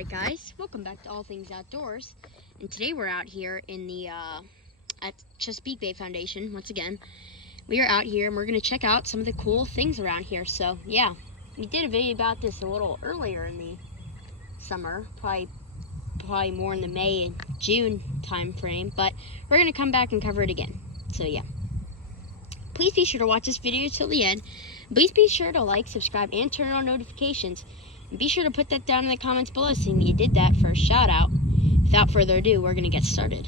Alright guys, welcome back to All Things Outdoors, and today we're out here in the, at Chesapeake Bay Foundation, once again. We are out here and we're going to check out some of the cool things around here. So yeah, we did a video about this a little earlier in the summer, probably more in the May and June time frame, but we're going to come back and cover it again. So yeah, please be sure to watch this video till the end. Please be sure to like, subscribe, and turn on notifications. And be sure to put that down in the comments below saying you did that for a shout out. Without further ado, we're going to get started.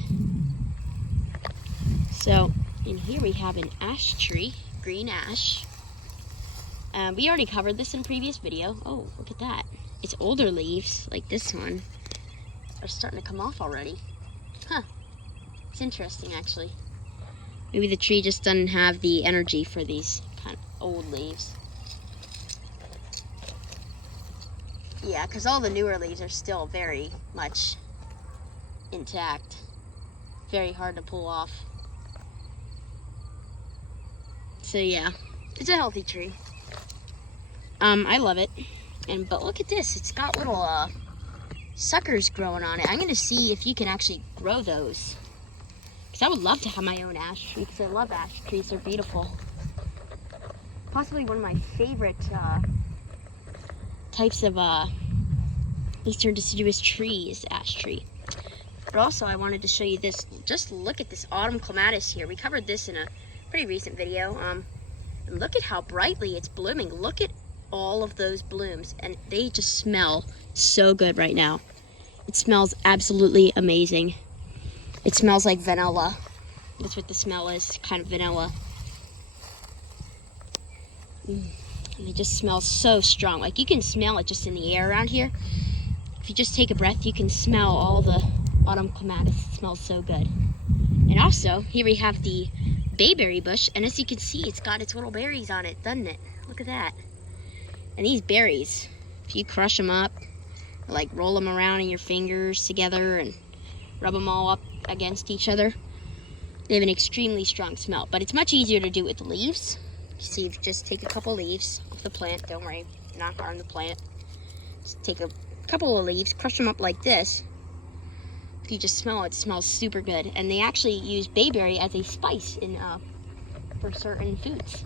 So, in here we have an ash tree, green ash. We already covered this in a previous video. Oh, look at that. Its older leaves, like this one, are starting to come off already. Huh. It's interesting, actually. Maybe the tree just doesn't have the energy for these kind of old leaves. Yeah, because all the newer leaves are still very much intact. Very hard to pull off. So yeah, it's a healthy tree. I love it. But look at this, it's got little suckers growing on it. I'm gonna see if you can actually grow those. Because I would love to have my own ash tree, because I love ash trees, they're beautiful. Possibly one of my favorite types of eastern deciduous tree is ash tree. But also I wanted to show you this. Just look at this autumn clematis here. We covered this in a pretty recent video. And look at how brightly it's blooming. Look at all of those blooms, and they just smell so good right now. It smells absolutely amazing. It smells like vanilla. That's what the smell is, kind of vanilla. And it just smells so strong. Like, you can smell it just in the air around here. If you just take a breath, you can smell all the autumn clematis. It smells so good. And also, here we have the Bayberry Bush, and as you can see, it's got its little berries on it, doesn't it? Look at that. And these berries, if you crush them up, like roll them around in your fingers together and rub them all up against each other, they have an extremely strong smell. But it's much easier to do with the leaves. So you just take a couple leaves off the plant. Don't worry, not harm the plant. Just take a couple of leaves, crush them up like this. If you just smell it, it smells super good. And they actually use bayberry as a spice in for certain foods.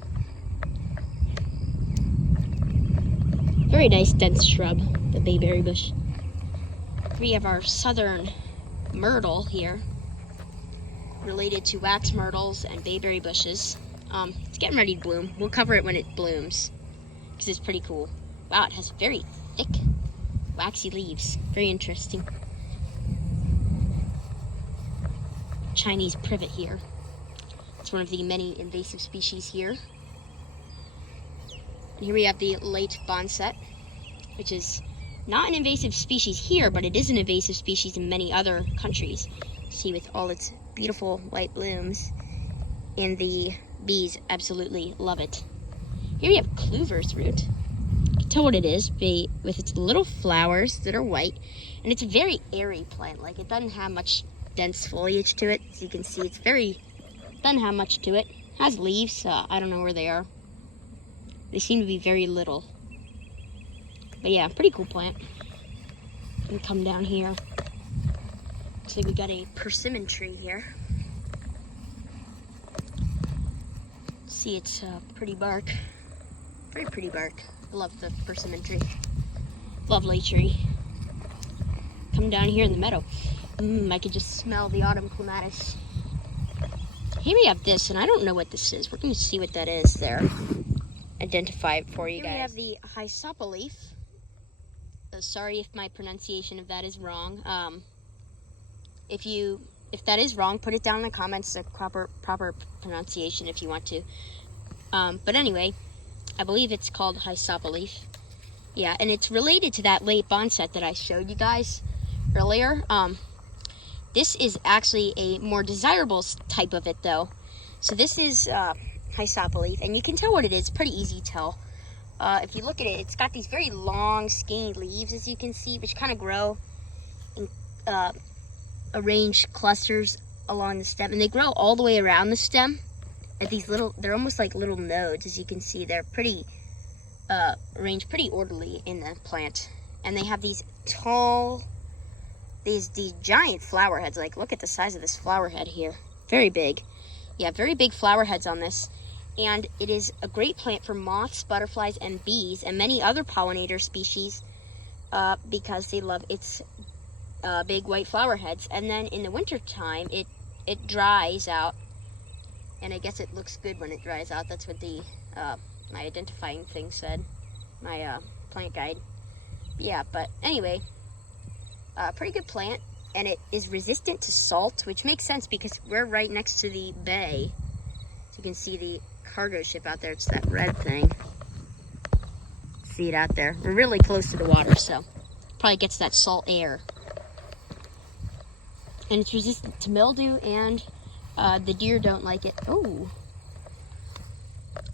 Very nice dense shrub, the bayberry bush. We have our southern myrtle here, related to wax myrtles and bayberry bushes. It's getting ready to bloom. We'll cover it when it blooms, because it's pretty cool. Wow, it has very thick, waxy leaves. Very interesting. Chinese privet here. It's one of the many invasive species here. And here we have the late boneset, which is not an invasive species here, but it is an invasive species in many other countries. See, with all its beautiful white blooms, and the bees absolutely love it. Here we have Clover's root. You can tell what it is with its little flowers that are white, and it's a very airy plant. Like, it doesn't have much dense foliage to it. As you can see, doesn't have much to it. It has leaves. I don't know where they are. They seem to be very little. But yeah, pretty cool plant. And come down here. So we got a persimmon tree here. See, it's pretty bark. Very pretty bark. I love the persimmon tree. Lovely tree. Come down here in the meadow. I could just smell the autumn clematis. Here we have this, and I don't know what this is. We're going to see what that is there. Identify it for you guys. Here we have the hyssop-leaf. Sorry if my pronunciation of that is wrong. If that is wrong, put it down in the comments, the proper pronunciation if you want to. But anyway, I believe it's called hyssop-leaf. Yeah, and it's related to that late boneset that I showed you guys earlier. This is actually a more desirable type of it, though. So this is hyssop-leaf, and you can tell what it is. Pretty easy to tell. If you look at it, it's got these very long, skinny leaves, as you can see, which kind of grow in arranged clusters along the stem, and they grow all the way around the stem at these little, they're almost like little nodes. As you can see, they're pretty arranged pretty orderly in the plant, and they have these tall, these giant flower heads. Like, look at the size of this flower head here. Very big. Yeah, very big flower heads on this. And it is a great plant for moths, butterflies, and bees, and many other pollinator species, because they love its big white flower heads. And then in the winter time, it dries out, and I guess it looks good when it dries out. That's what the my identifying thing said, my plant guide. Yeah, but anyway, pretty good plant, and it is resistant to salt, which makes sense because we're right next to the bay. So you can see the cargo ship out there. It's that red thing. See it out there. We're really close to the water, so probably gets that salt air. And it's resistant to mildew, and the deer don't like it. Oh,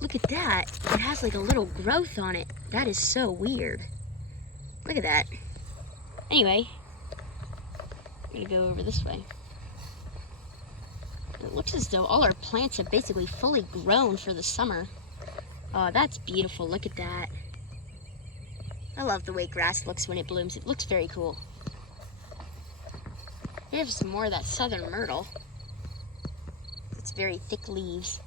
look at that. It has like a little growth on it. That is so weird. Look at that. Anyway, I'm gonna go over this way. It looks as though all our plants have basically fully grown for the summer. Oh, that's beautiful. Look at that. I love the way grass looks when it blooms. It looks very cool. Here's some more of that southern myrtle. It's very thick leaves.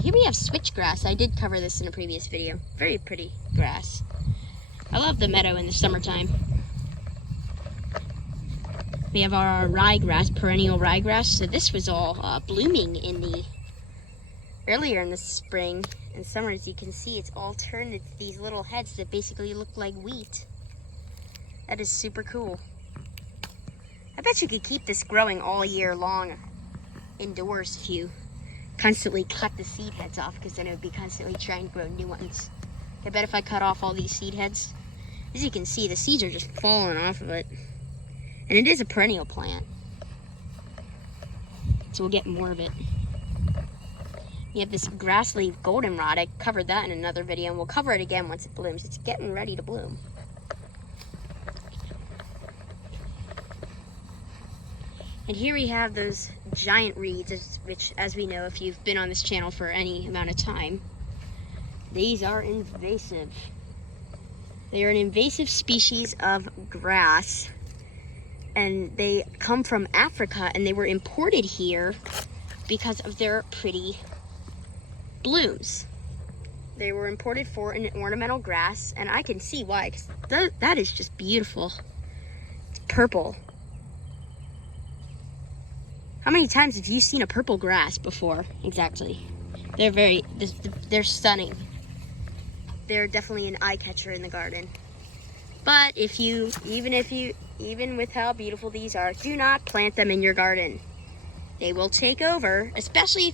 Here we have switchgrass. I did cover this in a previous video. Very pretty grass. I love the meadow in the summertime. We have our ryegrass, perennial ryegrass. So this was all blooming earlier in the spring and summer. As you can see, it's all turned into these little heads that basically look like wheat. That is super cool. I bet you could keep this growing all year long indoors if you constantly cut the seed heads off, because then it would be constantly trying to grow new ones. I bet if I cut off all these seed heads, as you can see, the seeds are just falling off of it. And it is a perennial plant, so we'll get more of it. We have this grass leaf goldenrod. I covered that in another video, and we'll cover it again once it blooms. It's getting ready to bloom. And here we have those giant reeds, which, as we know, if you've been on this channel for any amount of time, these are invasive. They are an invasive species of grass, and they come from Africa, and they were imported here because of their pretty blooms. They were imported for an ornamental grass, and I can see why, because that is just beautiful. It's purple. How many times have you seen a purple grass before? Exactly. They're stunning. They're definitely an eye catcher in the garden. But even with how beautiful these are, do not plant them in your garden. They will take over, especially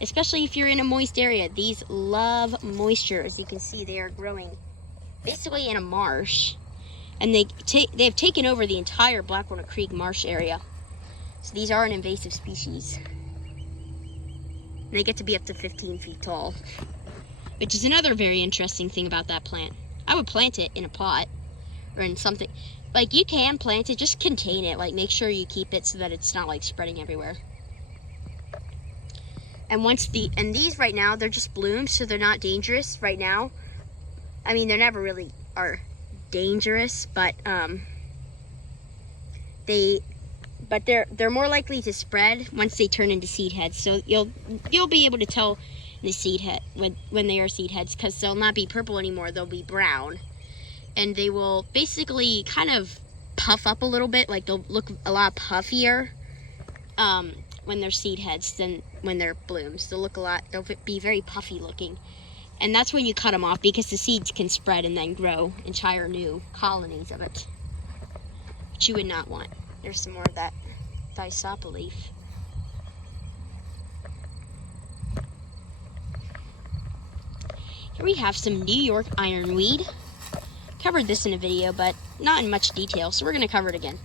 if you're in a moist area. These love moisture. As you can see, they are growing basically in a marsh, and they have taken over the entire Black Walnut Creek marsh area. So these are an invasive species. And they get to be up to 15 feet tall, which is another very interesting thing about that plant. I would plant it in a pot or in something. Like, you can plant it, just contain it. Like, make sure you keep it so that it's not like spreading everywhere. And these right now, they're just blooms, so they're not dangerous right now. I mean, they never really are dangerous, but they're more likely to spread once they turn into seed heads. So you'll be able to tell the seed head when they are seed heads, because they'll not be purple anymore. They'll be brown, and they will basically kind of puff up a little bit. Like, they'll look a lot puffier when they're seed heads than when they're blooms. They'll be very puffy looking, and that's when you cut them off, because the seeds can spread and then grow entire new colonies of it, which you would not want. There's some more of that Thysopa leaf. Here we have some New York ironweed. Covered this in a video, but not in much detail, so we're going to cover it again.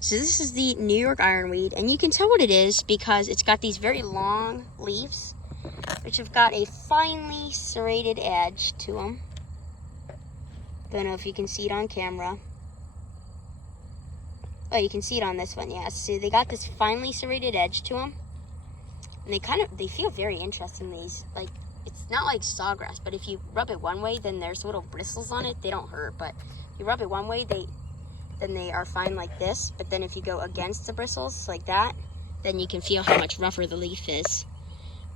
So this is the New York ironweed, and you can tell what it is because it's got these very long leaves, which have got a finely serrated edge to them. Don't know if you can see it on camera. Oh, you can see it on this one, yeah. So they got this finely serrated edge to them. And they feel very interesting, these. Like, it's not like sawgrass, but if you rub it one way, then there's little bristles on it. They don't hurt, but if you rub it one way, then they are fine like this. But then if you go against the bristles like that, then you can feel how much rougher the leaf is.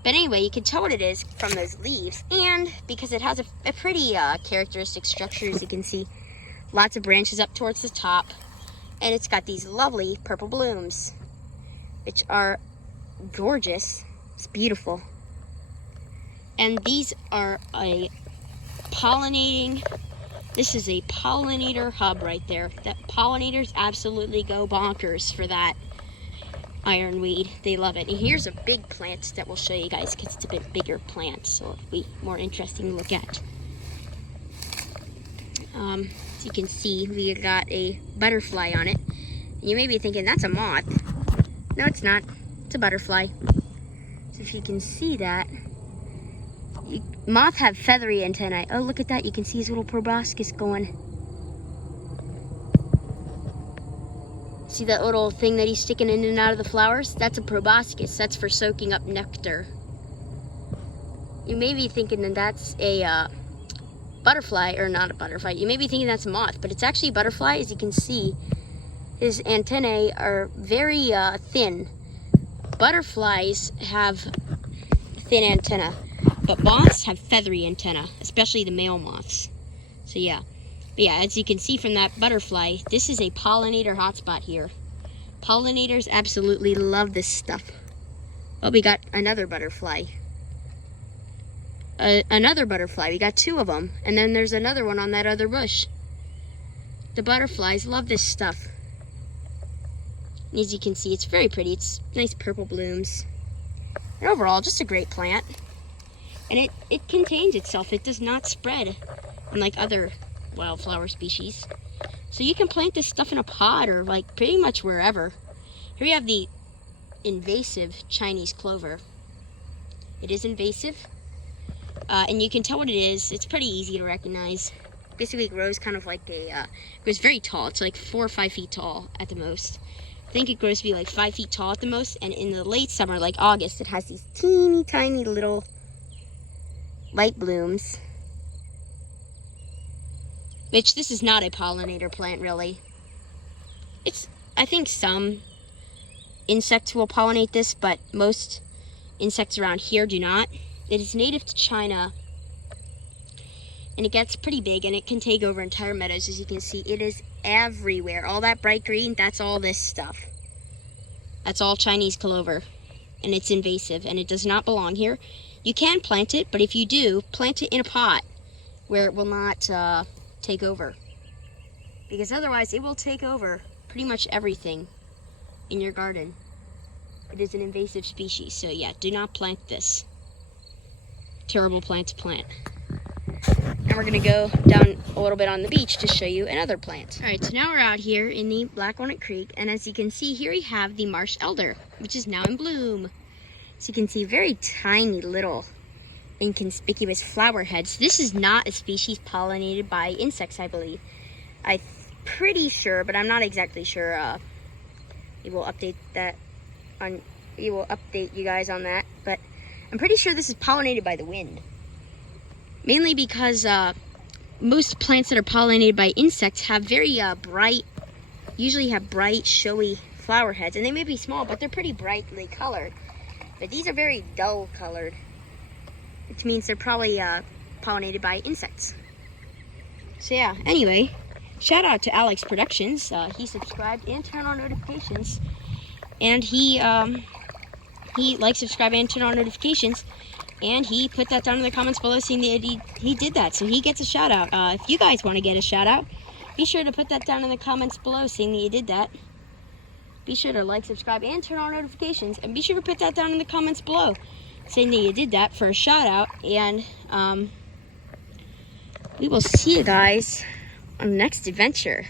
But anyway, you can tell what it is from those leaves, and because it has a pretty characteristic structure, as you can see, lots of branches up towards the top, and it's got these lovely purple blooms, which are gorgeous. It's beautiful. And these are a pollinating, this is a pollinator hub right there. That pollinators absolutely go bonkers for that ironweed. They love it. And here's a big plant that we'll show you guys because it's a bit bigger plant, so it'll be more interesting to look at. As you can see, we got a butterfly on it. And you may be thinking, that's a moth. No, it's not. It's a butterfly. So if you can see that, moths have feathery antennae. Oh, look at that. You can see his little proboscis going. See that little thing that he's sticking in and out of the flowers? That's a proboscis. That's for soaking up nectar. You may be thinking that that's a butterfly, or not a butterfly. You may be thinking that's a moth, but it's actually a butterfly. As you can see, his antennae are very thin. Butterflies have thin antennae, but moths have feathery antennae, especially the male moths. So yeah. But yeah, as you can see from that butterfly, this is a pollinator hotspot here. Pollinators absolutely love this stuff. Oh, we got another butterfly. Another butterfly. We got two of them. And then there's another one on that other bush. The butterflies love this stuff. And as you can see, it's very pretty. It's nice purple blooms. And overall, just a great plant. And it contains itself. It does not spread, unlike other wildflower species. So you can plant this stuff in a pot or like pretty much wherever. Here we have the invasive Chinese clover. It is invasive, and you can tell what it is. It's pretty easy to recognize. Basically, it grows kind of like it grows very tall. It's like 4 or 5 feet tall at the most. I think it grows to be like 5 feet tall at the most, and in the late summer, like August, it has these teeny tiny little light blooms. Which, this is not a pollinator plant, really. I think some insects will pollinate this, but most insects around here do not. It is native to China, and it gets pretty big, and it can take over entire meadows. As you can see, it is everywhere. All that bright green, that's all this stuff. That's all Chinese clover, and it's invasive, and it does not belong here. You can plant it, but if you do, plant it in a pot where it will not take over, because otherwise it will take over pretty much everything in your garden. It is an invasive species, so yeah, do not plant this. Terrible plant to plant. And we're gonna go down a little bit on the beach to show you another plant. All right, so now we're out here in the Black Walnut Creek, and as you can see here, we have the Marsh Elder, which is now in bloom. So you can see very tiny little inconspicuous flower heads. This is not a species pollinated by insects, I believe. I'm pretty sure, but I'm not exactly sure. We will update you guys on that, but I'm pretty sure this is pollinated by the wind. Mainly because most plants that are pollinated by insects have very usually have bright, showy flower heads, and they may be small, but they're pretty brightly colored. But these are very dull colored, which means they're probably pollinated by insects. So yeah, anyway, shout out to Alex Productions. He subscribed and turned on notifications, and he liked, subscribe, and turn on notifications, and he put that down in the comments below saying that he did that, so he gets a shout out. If you guys want to get a shout out, be sure to put that down in the comments below saying that you did that. Be sure to like, subscribe, and turn on notifications, and be sure to put that down in the comments below saying that you did that for a shout out. And we will see you guys on the next adventure.